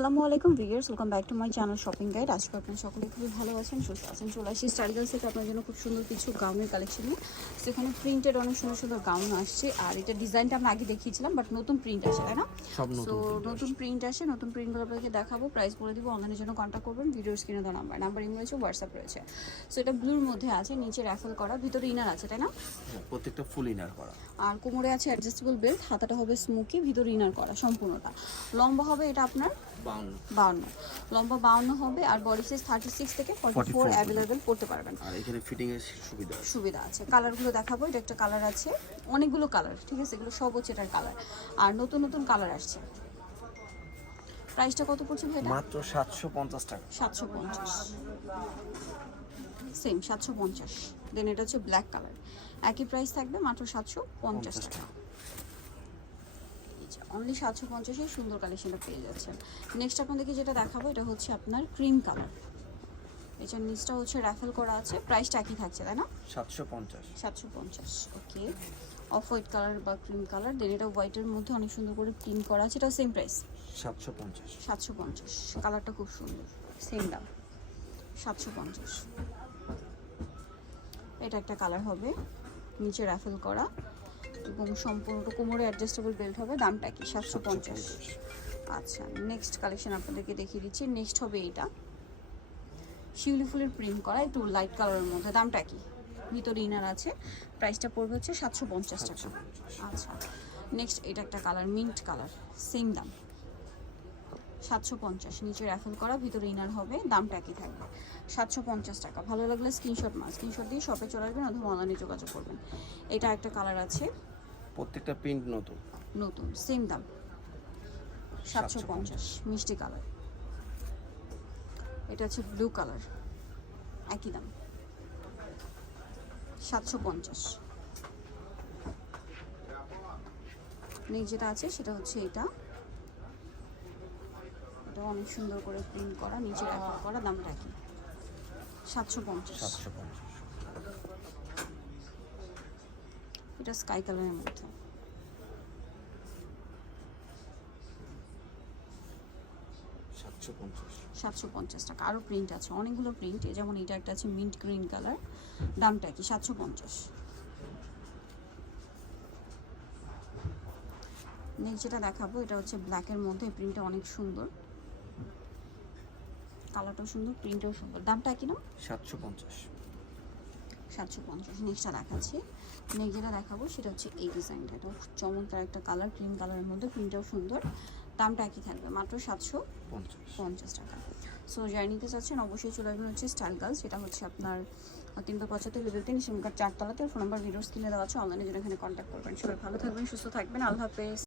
আসসালামু আলাইকুম viewers welcome back to my channel shopping guide আজকে আপনারা সকলে খুবই ভালো আছেন সুস্থ আছেন চলে আসি স্টাইল থেকে আপনার জন্য খুব সুন্দর কিছু গাউনের কালেকশন নিয়ে। সেখানে প্রিন্টেড অনেক সুন্দর সুন্দর গাউন আসছে আর এটা ডিজাইনটা আমরা আগে দেখিয়েছিলাম বাট নতুন প্রিন্ট আসে তাই না? সো নতুন প্রিন্ট আসে। নতুন প্রিন্টগুলো আপনাদেরকে দেখাবো প্রাইস বলে দিব অনলাইনের জন্য কন্ট্যাক্ট করবেন ভিডিও স্ক্রিনে দেওয়া নাম্বার নাম্বার ইমেল রয়েছে হোয়াটসঅ্যাপ রয়েছে। সো এটা ব্লুর মধ্যে আছে নিচে র্যাফেল করা ভিতরে ইনার আছে তাই না? হ্যাঁ, প্রত্যেকটা ফুল ইনার করা। আর কোমরে আছে অ্যাডজাস্টেবল বেল্ট হাতাটা হবে স্মোকি ভিতরে ইনার করা সম্পূর্ণটা। লম্বা হবে এটা আপনার বাউন্ন। লম্বা বাউন্ন হবে আর বডি সাইজ থার্টি সিক্স থেকে ফর্টি ফোর 44 অ্যাভেলেবেল করতে পারবেন। আর এখানে ফিটিং এর সুবিধা আছে। সুবিধা আছে। কালারগুলো দেখাবো এটা একটা কালার আছে। অনেকগুলো কালার ঠিক আছে? এগুলো সব হচ্ছে এটার কালার আর নতুন নতুন কালার আসছে। প্রাইসটা কত পড়ছে ভাই মাত্র সাতশো পঞ্চাশ টাকা। সাতশো পঞ্চাশ। সেম সাতশো পঞ্চাশ। দেন এটা হচ্ছে ব্ল্যাক কালার একই প্রাইস থাকবে মাত্র সাতশো পঞ্চাশ পঞ্চাশ টাকা। টাকা অনলি সাতশো পঞ্চাশে সুন্দর কালেকশনটা পেয়ে যাচ্ছেন। নেক্সট আপনাদেরকে যেটা দেখাবো এটা হচ্ছে আপনার ক্রিম কালার এটার নিচটা হচ্ছে র্যাফেল করা আছে প্রাইসটা একই থাকছে তাই না? সাতশো পঞ্চাশ। সাতশো পঞ্চাশ ওকে অফ হোয়াইট কালার বা ক্রিম কালার দেন এটা হোয়াইটের মধ্যে অনেক সুন্দর করে প্রিন্ট করা আছে এটা সেম প্রাইস সাতশো পঞ্চাশ। সাতশো পঞ্চাশ কালারটা খুব সুন্দর সেম দাম। সাতশো পঞ্চাশ। এটা একটা কালার হবে নিচে র্যাফেল করা। এবং সম্পূর্ণটা কোমরে অ্যাডজাস্টেবল বেল্ট হবে দামটা কি? সাতশো পঞ্চাশ। আচ্ছা নেক্সট কালেকশন আপনাদেরকে দেখিয়ে দিচ্ছি। নেক্সট হবে এইটা। শিউলি ফুলের প্রিন্ট করা একটু লাইট কালারের মধ্যে। দামটা কি? ভিতরে ইনার আছে। প্রাইসটা পড়বে হচ্ছে সাতশো পঞ্চাশ টাকা। আচ্ছা নেক্সট এটা একটা কালার মিন্ট কালার সেম দাম। সাতশো পঞ্চাশ নিচে র্যাফেল করা ভিতরে ইনার হবে দামটা একই থাকবে? সাতশো পঞ্চাশ টাকা। ভালো লাগলে স্ক্রিনশট মাস স্ক্রিনশট দিয়ে শপে চলে আসবেন অথবা অনলাইনে যোগাযোগ করবেন। এটা একটা কালার আছে। প্রত্যেকটা প্রিন্ট নতুন। নতুন সেম দাম। সাতশো পঞ্চাশ। মিষ্টি কালার এটা হচ্ছে ব্লু কালার একই দাম। সাতশো পঞ্চাশ। নেক্সট যেটা আছে সেটা হচ্ছে এটা। এটা অনেক সুন্দর করে প্রিন্ট করা নিচে র্যাপার করা দামটা কি সাতশো পঞ্চাশ। সাতশো পঞ্চাশ। এটা স্কাই কালারের মধ্যে। সাতশো পঞ্চাশ। টাকা। আরও প্রিন্ট আছে। অনেকগুলো প্রিন্ট যেমন এটা একটা আছে মিন্ট গ্রিন কালার দামটা কি? সাতশো পঞ্চাশ। নেক্সট যেটা দেখাবো এটা হচ্ছে ব্ল্যাকের মধ্যে। প্রিন্টটা অনেক সুন্দর। কালারটাও সুন্দর প্রিন্টটাও সুন্দর। দামটা কি না সাতশো পঞ্চাশ। সাতশো পঞ্চাশ নেক্সটটা দেখাচ্ছি। নেক্সট যেটা দেখাবো সেটা হচ্ছে এই ডিজাইনটা এটা চমৎকার একটা কালার ক্রিম কালারের মধ্যে প্রিন্টটাও সুন্দর। দামটা একই থাকবে মাত্র সাতশো পঞ্চাশ। টাকা। সো যারা নিতে চাচ্ছেন অবশ্যই চলে আসবেন হচ্ছে স্টাইল গার্লস যেটা হচ্ছে আপনার তিনশো পঁচাত্তর লেভেল তিন সিম কার্ড চারতলাতে ফোন নাম্বার ভিডিওস কিনে দেওয়া আছে অনলাইনে যেন এখানে কন্ট্যাক্ট করবেন। সবাই ভালো থাকবেন সুস্থ থাকবেন আল্লাহ হাফেজ।